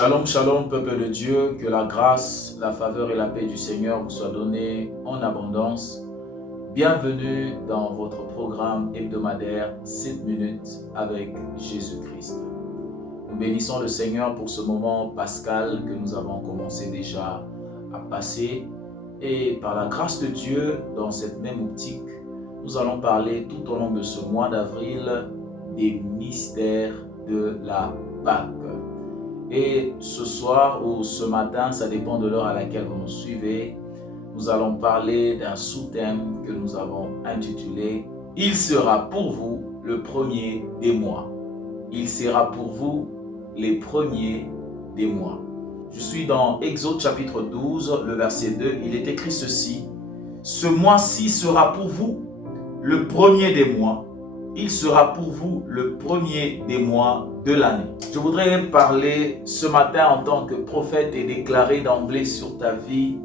Shalom, shalom, peuple de Dieu, que la grâce, la faveur et la paix du Seigneur vous soient données en abondance. Bienvenue dans votre programme hebdomadaire 7 minutes avec Jésus-Christ. Nous bénissons le Seigneur pour ce moment pascal que nous avons commencé déjà à passer. Et par la grâce de Dieu, dans cette même optique, nous allons parler tout au long de ce mois d'avril des mystères de la Pâque. Et ce soir ou ce matin, ça dépend de l'heure à laquelle vous nous suivez, nous allons parler d'un sous-thème que nous avons intitulé « Il sera pour vous le premier des mois ». Il sera pour vous les premiers des mois. Je suis dans Exode chapitre 12, le verset 2. Il est écrit ceci: « Ce mois-ci sera pour vous le premier des mois. Il sera pour vous le premier des mois de l'année. » Je voudrais parler ce matin en tant que prophète et déclarer d'emblée sur ta vie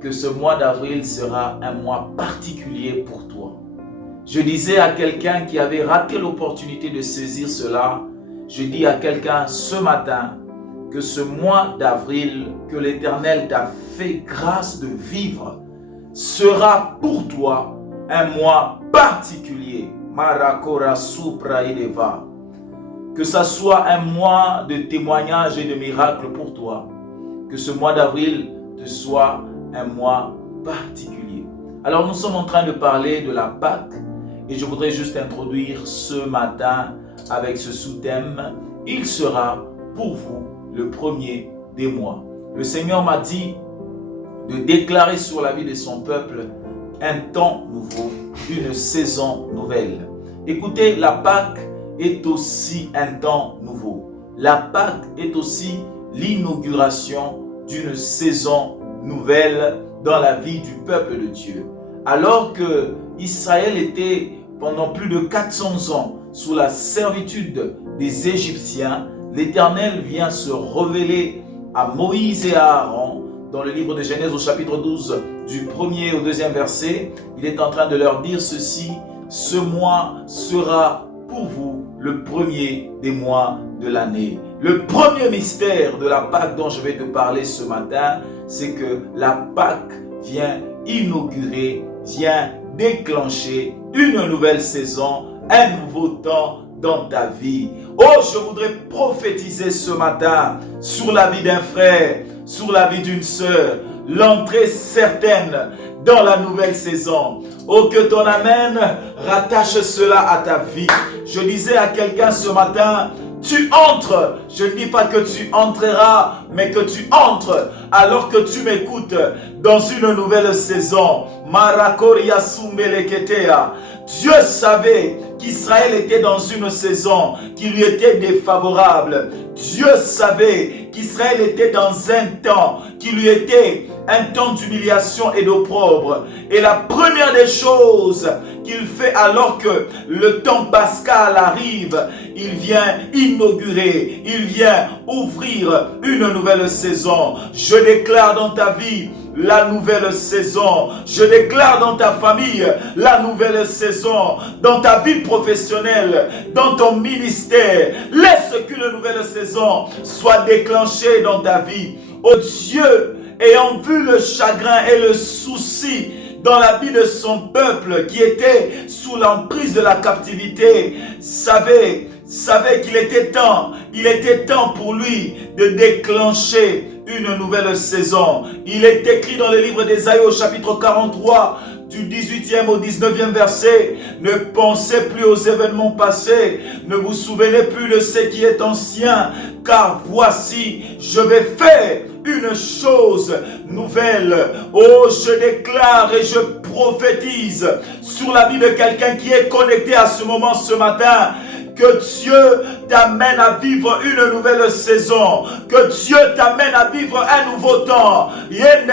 que ce mois d'avril sera un mois particulier pour toi. Je disais à quelqu'un qui avait raté l'opportunité de saisir cela, je dis à quelqu'un ce matin que ce mois d'avril que l'Éternel t'a fait grâce de vivre sera pour toi un mois particulier. Marakora supra eleva. Que ça soit un mois de témoignages et de miracles pour toi. Que ce mois d'avril te soit un mois particulier. Alors nous sommes en train de parler de la Pâque et je voudrais juste introduire ce matin avec ce sous-thème. Il sera pour vous le premier des mois. Le Seigneur m'a dit de déclarer sur la vie de son peuple un temps nouveau, une saison nouvelle. Écoutez, la Pâque est aussi un temps nouveau. La Pâque est aussi l'inauguration d'une saison nouvelle dans la vie du peuple de Dieu. Alors que Israël était pendant plus de 400 ans sous la servitude des Égyptiens, l'Éternel vient se révéler à Moïse et à Aaron dans le livre de Genèse au chapitre 12 du 1er au 2e verset. Il est en train de leur dire ceci: ce mois sera pour vous le premier des mois de l'année. Le premier mystère de la Pâque dont je vais te parler ce matin, c'est que la Pâque vient inaugurer, vient déclencher une nouvelle saison, un nouveau temps dans ta vie. Oh, je voudrais prophétiser ce matin sur la vie d'un frère, sur la vie d'une sœur, l'entrée certaine dans la nouvelle saison. Oh, que ton amen rattache cela à ta vie. Je disais à quelqu'un ce matin, tu entres, je ne dis pas que tu entreras, mais que tu entres alors que tu m'écoutes dans une nouvelle saison. Marakoria sumbeleketea. Dieu savait qu'Israël était dans une saison qui lui était défavorable. Dieu savait qu'Israël était dans un temps qui lui était un temps d'humiliation et d'opprobre. Et la première des choses qu'il fait alors que le temps pascal arrive, il vient inaugurer, il vient ouvrir une nouvelle saison. Je déclare dans ta vie la nouvelle saison. Je déclare dans ta famille la nouvelle saison. Dans ta vie professionnelle, dans ton ministère, laisse qu'une nouvelle saison soit déclenchée dans ta vie. Oh Dieu, ayant vu le chagrin et le souci dans la vie de son peuple qui était sous l'emprise de la captivité, savait qu'il était temps pour lui de déclencher une nouvelle saison. Il est écrit dans le livre d'Ésaïe au chapitre 43 du 18e au 19e verset: ne pensez plus aux événements passés, ne vous souvenez plus de ce qui est ancien, car voici, je vais faire une chose nouvelle. Oh, je déclare et je prophétise sur la vie de quelqu'un qui est connecté à ce moment ce matin, que Dieu t'amène à vivre une nouvelle saison, que Dieu t'amène à vivre un nouveau temps, une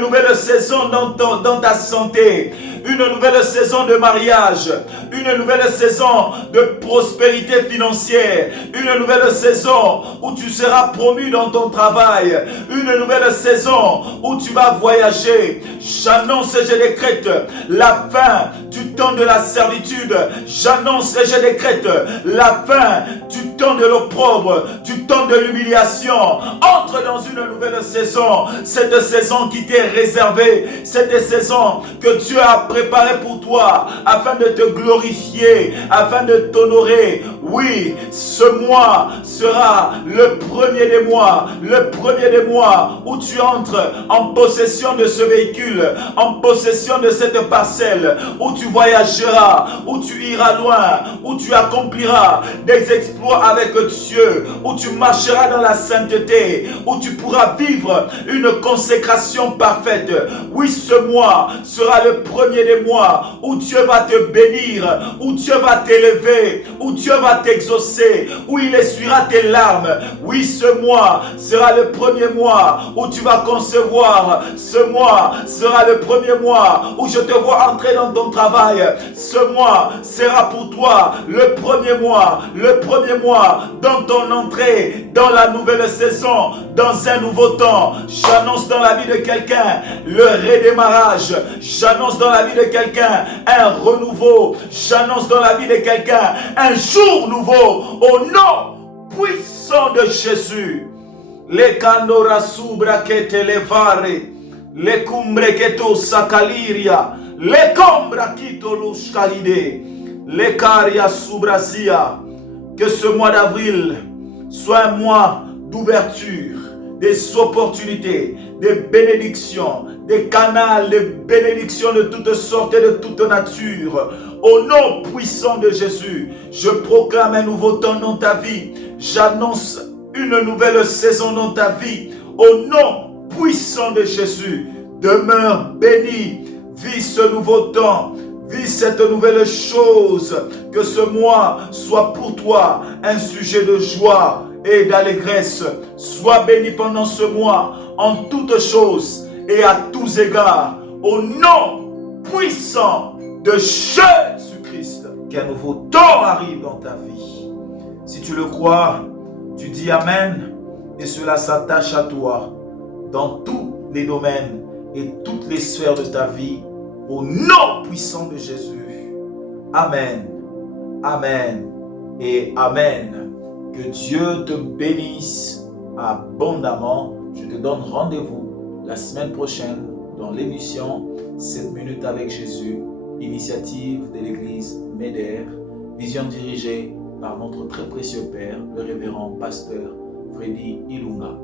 nouvelle saison dans ta santé, une nouvelle saison de mariage, une nouvelle saison de prospérité financière, une nouvelle saison où tu seras promu dans ton travail, une nouvelle saison où tu vas voyager. J'annonce et je décrète la fin du temps de la servitude. J'annonce et je décrète la fin du temps de l'opprobre, du temps de l'humiliation. Entre dans une nouvelle saison, cette saison qui t'est réservée, cette saison que Dieu a préparée pour toi afin de te glorifier, afin de t'honorer. Oui, ce mois sera le premier des mois, où tu entres en possession de ce véhicule, en possession de cette parcelle, où tu voyageras, où tu iras loin, où tu accompliras des exploits avec Dieu, où tu marcheras dans la sainteté, où tu pourras vivre une consécration parfaite. Oui, ce mois sera le premier des mois où Dieu va te bénir, où Dieu va t'élever, où Dieu va t'exaucer, où il essuiera tes larmes. Oui, ce mois sera le premier mois où tu vas concevoir. Ce mois sera le premier mois où je te vois entrer dans ton travail. Ce mois sera pour toi le premier mois dans ton entrée dans la nouvelle saison, dans un nouveau temps. J'annonce dans la vie de quelqu'un le redémarrage. J'annonce dans la vie de quelqu'un un renouveau. J'annonce dans la vie de quelqu'un un jour nouveau au nom puissant de Jésus. Le candora subra que te levare, le cumbre que tu sacaliria, le combra quito luscaride, le caria subrasia. Que ce mois d'avril soit un mois d'ouverture, des opportunités, des bénédictions, des canaux de bénédictions de toutes sortes et de toute nature. Au nom puissant de Jésus, je proclame un nouveau temps dans ta vie. J'annonce une nouvelle saison dans ta vie. Au nom puissant de Jésus, demeure béni. Vis ce nouveau temps. Vis cette nouvelle chose. Que ce mois soit pour toi un sujet de joie et d'allégresse. Sois béni pendant ce mois en toutes choses et à tous égards. Au nom puissant de Jésus-Christ. Qu'un nouveau temps arrive dans ta vie. Si tu le crois, tu dis Amen et cela s'attache à toi dans tous les domaines et toutes les sphères de ta vie. Au nom puissant de Jésus. Amen. Amen et Amen. Que Dieu te bénisse abondamment. Je te donne rendez-vous la semaine prochaine dans l'émission 7 minutes avec Jésus, initiative de l'église Médère, vision dirigée par notre très précieux Père, le révérend pasteur Freddy Ilunga.